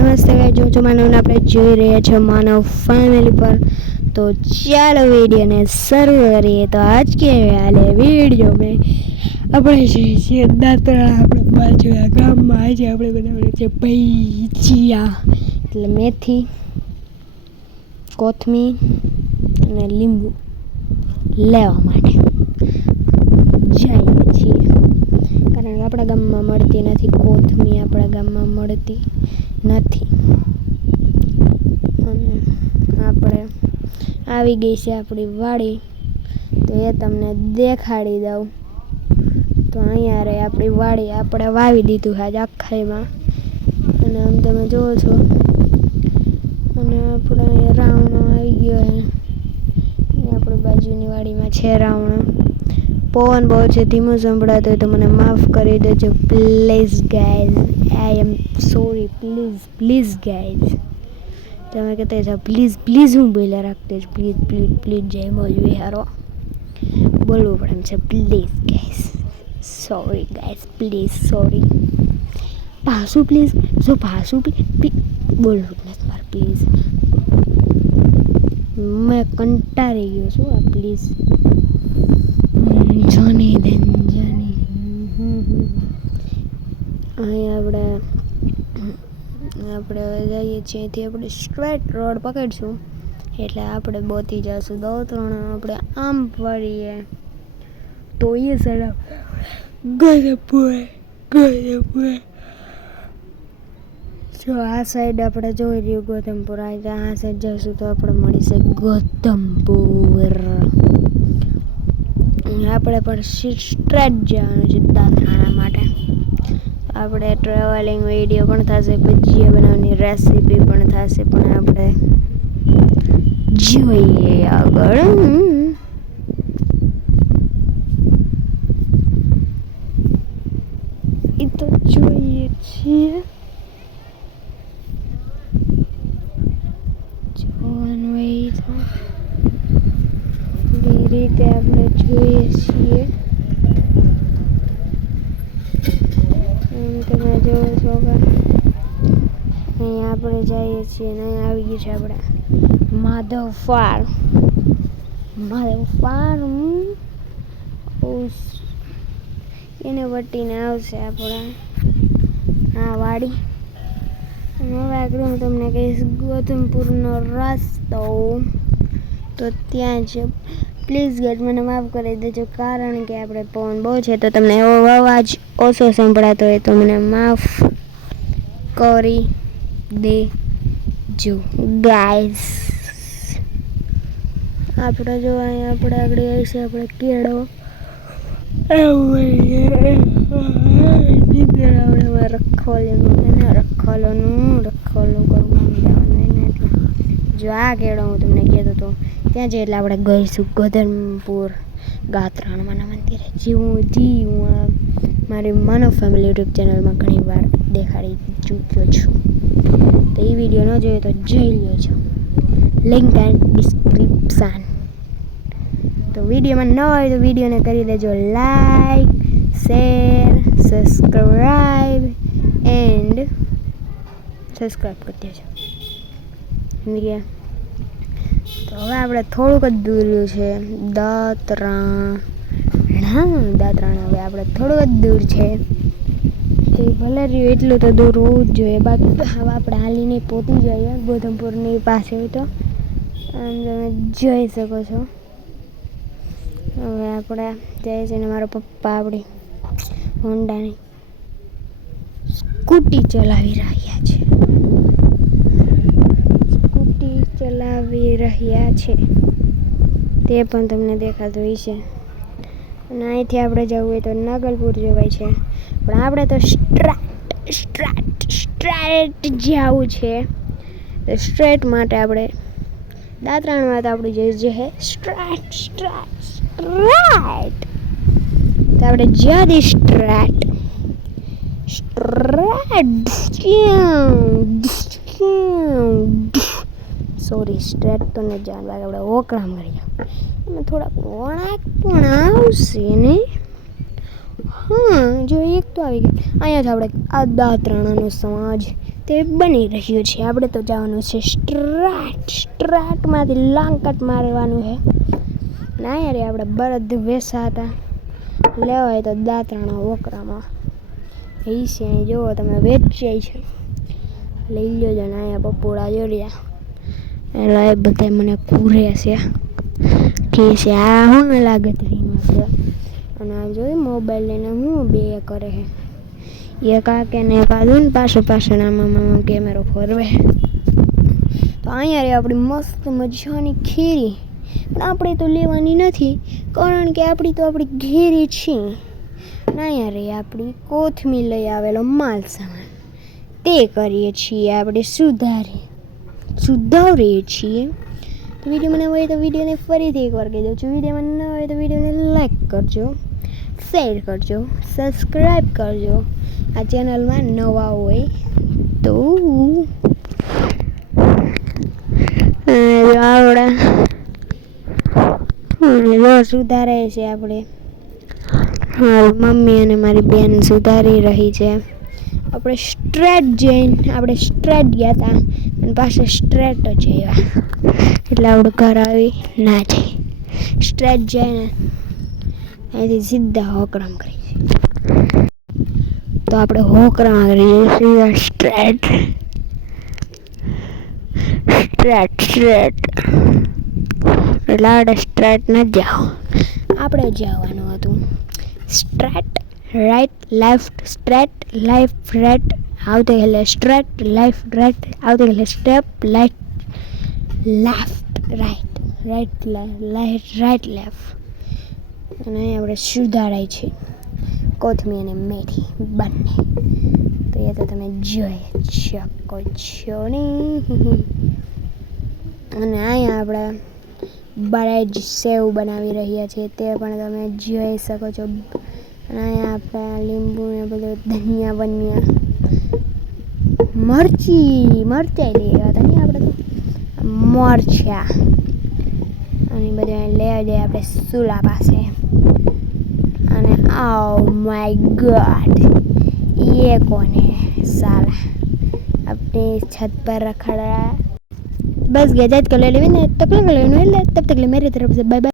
નમસ્તે ગાઈઝ, હું છું માનવને આપણે જોઈ રહ્યા છો માનવ ફેમિલી પર। तो ચાલો વિડીયોને શરૂ કરીએ। તો આજ કે હાલે વિડીયો में આપણે જઈએ છીએ દાંતરા, આપણે બાજુના ગામમાં। આજે આપણે બનાવવાનું છે ભજીયા, એટલે મેથી, કોથમીર અને લીંબુ લેવા માટે જઈએ છીએ, કારણ કે આપણા ગામમાં મળતી નથી કોથમીર, આપણા ગામમાં મળતી નથી। અને આપણે આવી ગઈ છે આપણી વાડી, તો એ તમને દેખાડી દઉં। તો અહીંયા રહે આપણી વાડી, આપણે વાવી દીધું છે આજ આખાઈમાં, અને આમ તમે જુઓ છો। અને આપણે અહીંયા રાવણો આવી ગયો છે, આપણી બાજુની વાડીમાં છે રાવણો। પવન બહુ છે, ધીમું સંભળાતો હોય તો મને માફ કરી દેજો please guys, I am sorry, please guys. તમે કહેતા જાઓ પ્લીઝ, હું બોલ્યા રાખતો જ પ્લીઝ જય મોજવી હારો બોલવું પડે એમ છે। Please guys, sorry guys, please sorry, પાછું પ્લીઝ, જો પાછું બોલવું જ નથી મારે પ્લીઝ, મેં કંટાળી ગયો છું આ પ્લીઝ જોની દેન જોની। અહીંયા આપણે જઈએ છીએ, અહીંથી આપણે સ્ટ્રેટ રોડ પકડીશું એટલે આપણે પહોંચી જઈશું દાંતણ। આપણે આમ ફરીએ તો એ સાઈડ ગોધમપુર, જો આ સાઈડ આપણે જોઈ રહ્યું ગોધમપુર, આ સાઈડ જઈશું તો આપણે મળીશે ગોધમપુર। આપણે પણ સ્ટ્રેટ જવાનું છે દાંતરાણા માટે। આપણે ટ્રાવેલિંગ વિડીયો પણ થશે, ભજીયા બનાવવાની રેસીપી પણ થશે, પણ આપણે જોઈએ આગળ। એ તો જોઈએ છીએ, જોવાનું એ તો એ રીતે આપણે જોઈએ છીએ। તમે જોવો છો કે અહીંયા આપણે જઈએ છીએ ને અહીંયા આવી ગયું છે આપણે માધવ ફાર્મ, એને વટીને આવશે આપણે આ વાડી। હવે આગળ હું તમને કહીશ ગોધમપુરનો રસ્તો, તો ત્યાં જ પ્લીઝ ગાઈઝ મને માફ કરી દેજો, કારણ કે આપણે પવન બહુ છે તો તમને એવો અવાજ ઓછો સંભળાતો હોય તો મને માફ કરી દેજો ગાઈઝ। આપણે જો અહીંયા આપણે આગળ આવી છે આપણે કેળો રખોલું કરવું જવાનું એને, એટલે જો આ કેળો હું તમને કહેતો હતો ત્યાં જઈએ એટલે આપણે ગઈશું ગોધમપુર ગાત્રાણમાના મંદિરે, જે હું મારી માનવ ફેમિલી યુટ્યુબ ચેનલમાં ઘણી વાર દેખાડી ચૂક્યો છું। તો એ વિડીયો ન જોયો તો જોઈ લ્યો છો, લિંક એન્ડ ડિસ્ક્રિપ્શન। તો વિડીયોમાં ન હોય તો વિડીયોને કરી દેજો લાઈક, શેર, સબસ્ક્રાઈબ કરી દેજો। તો હવે આપણે થોડુંક જ દૂર છે દાંતરાણા, હવે આપણે થોડુંક જ દૂર છે, તો ભલે રહ્યું એટલું તો દૂર હોવું જ જોઈએ, બાકી હવે આપણે હાલીને પહોંચી જઈએ ગોધમપુરની પાસે હોય તો આમ તમે જોઈ શકો છો। હવે આપણે જઈએ છીએ ને મારો પપ્પા આપણી હોન્ડાની સ્કૂટી ચલાવી રહ્યા છે, તે પણ તમને દેખાતું હોય છે। અને અહીંથી આપણે જવું હોય તો નાગલપુર જવાય છે, પણ આપણે તો સ્ટ્રેટ જવું છે, તો સ્ટ્રેટ માટે આપણે દાંતરાણમાં તો આપણી જે છે સ્ટ્રેટ, તો આપણે જ્યાંથી સ્ટ્રેટ સોરી સ્ટ્રેટ તો ને જાણ લાગે, આપણે ઓકળામ કરી જાવ અને થોડાક વળાંક પણ આવશે ને, જો એક તો આવી ગઈ. અહીંયાથી આપણે આ દાંતરાણાનો સમાજ તે બની રહ્યો છે. આપણે તો જવાનું છે સ્ટ્રેટમાંથી લોંગ કટ મારવાનું છે. ના યાર આપણે બળદ વેસા હતા લેવા હોય તો દાંતરાણા વોકરામાં એ છે. અહીં જુઓ તમે વેચાય છે, લઈ લો છો ને. અહીંયા પપોળા જોડ્યા એટલે એ બધા મને કૂરે છે કે છે આ શું લાગતરીમાં છે. અને આ જોઈ મોબાઈલ લઈને હું બે કરે છે. એક આ કે ને કાઢું ને પાછું આમાં કેમેરો ફરવે. તો અહીંયા રે આપણી મસ્ત મજાની ખીરી, પણ આપણે તો લેવાની નથી કારણ કે આપણી ઘેરી છે. અહીંયા રે આપણી કોથમીર લઈ આવેલો માલ સામાન તે કરીએ છીએ આપણે સુધારીએ છીએ. તો વિડીયો મને હોય તો વિડીયોને ફરીથી એકવાર કહી દઉં છું. વિડીયો મને ન હોય તો વિડીયોને લાઈક કરજો, શેર કરજો, સબસ્ક્રાઈબ કરજો આ ચેનલમાં નવા હોય તો. આવડા સુધારે છે આપણે. મારી મમ્મી અને મારી બેન સુધારી રહી છે. આપણે સ્ટ્રેટ ગયા હતા અને પાછા સ્ટ્રેટ જ આવ્યા એટલે આપણું ઘર આવી ના જાય. સ્ટ્રેટ જાય ને અહીંથી સીધા હોકરામ કરી છે. તો આપણે હોકરામ કરીએ સીધા સ્ટ્રેટ એટલે આપણે સ્ટ્રેટ ન જાઓ. આપણે જવાનું હતું straight right left straight left right આવતી ગયેલે સ્ટ્રેટ લેફ્ટ રાઈટ આવતી ગયેલે સ્ટેપ લેફ્ટ રાઈટ લેફ્ટ. અને અહીં આપણે સુધારાય છે કોથમીર અને મેથી બંને. તો એ તો તમે જોઈ શકો છો ને. અને અહીંયા આપણે બરાજ સેવ બનાવી રહ્યા છીએ તે પણ તમે જોઈ શકો છો. અને અહીંયા આપણે લીંબુ ને બધું ધનિયા બનિયા મરચાઈ લઈ ગયા હતા ને આપણે તો મરચા અને બધું લેવા જઈએ આપણે ચૂલા પાસે. અને ઓ માય ગોડ ये कौन है साला अपने छत पर रखा रहा. बस गया जात कर ले लेविन तब तक ले मेरी तरफ से बाय बाय.